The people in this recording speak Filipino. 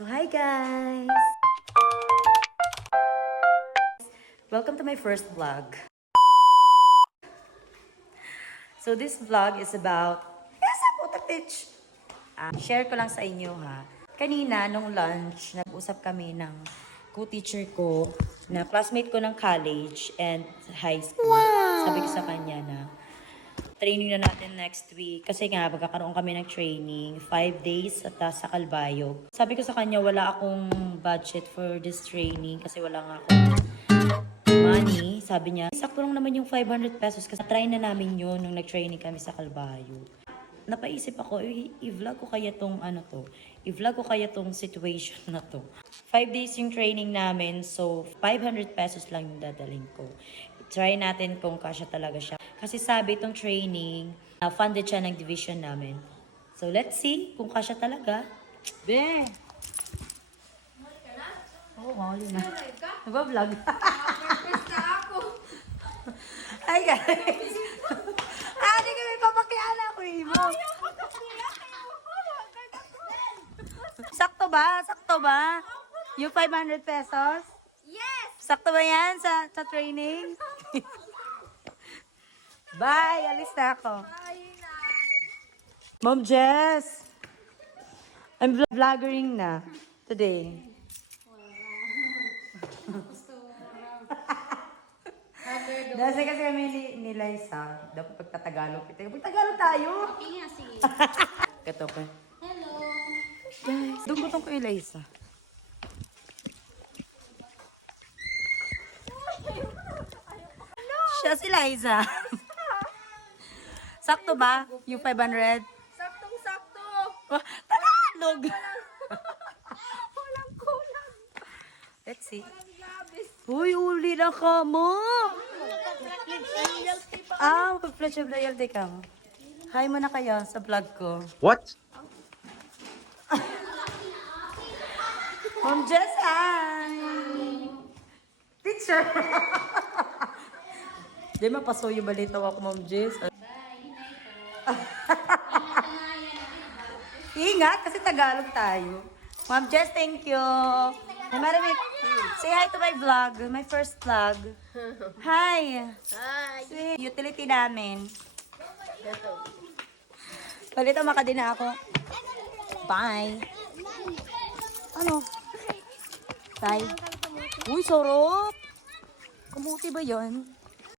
So hi guys! Welcome to my first vlog. So this vlog is about pitch. Share ko lang sa inyo ha. Kanina nung lunch, nag-usap kami ng co-teacher ko na classmate ko ng college and high school. Wow! Sabi ko sa kanya na training na natin next week. Kasi nga, magkakaroon kami ng training. 5 days at sa Calbayog. Sabi ko sa kanya, wala akong budget for this training kasi wala nga akong money. Sabi niya, sakto lang naman yung 500 pesos kasi try na namin yun nung nag-training kami sa Calbayog. Napaisip ako, i-vlog ko kaya tong i-vlog ko kaya tong situation na to. 5 days yung training namin, so 500 pesos lang yung dadaling ko. Try natin kung kasya talaga siya. Kasi sabi itong training, funded siya ng division namin. So let's see kung kasya talaga. Be! Oo, mahuli na. Nagpa-vlog. Hi guys! Hindi kami papakiala ko mo. Sakto ba? Sakto ba? Yung 500 pesos? Yes! Sakto ba yan sa training? Bye! Alis na ako. Mom Jess! I'm vloggering na today. Kasi kami ni Liza, dapat pagtatagalog kita. Pagtagalog tayo! Sige. Kato ko. Hello! Guys, dungkotong ko yung Liza. Siya si Liza. Sakto ba? Yung 500? Saktong-sakto! Tagalog! Walang kulang! Let's see. Walang labis! Uy, uli na ka mo! Mag-pledge of loyalty ka mo. Hi mo na kayo sa vlog ko. What? Mom Jess, hi! Teacher! Di mapasuyo balitaw ako, Mom Jess. Ingat, kasi Tagalog tayo. Mom Jess, thank you. Maraming, say hi to my vlog, my first vlog. Hi! Hi! Si utility namin. Balito, makadi na ako. Bye! Ano? Bye! Uy, sarap! Kamuti ba yan?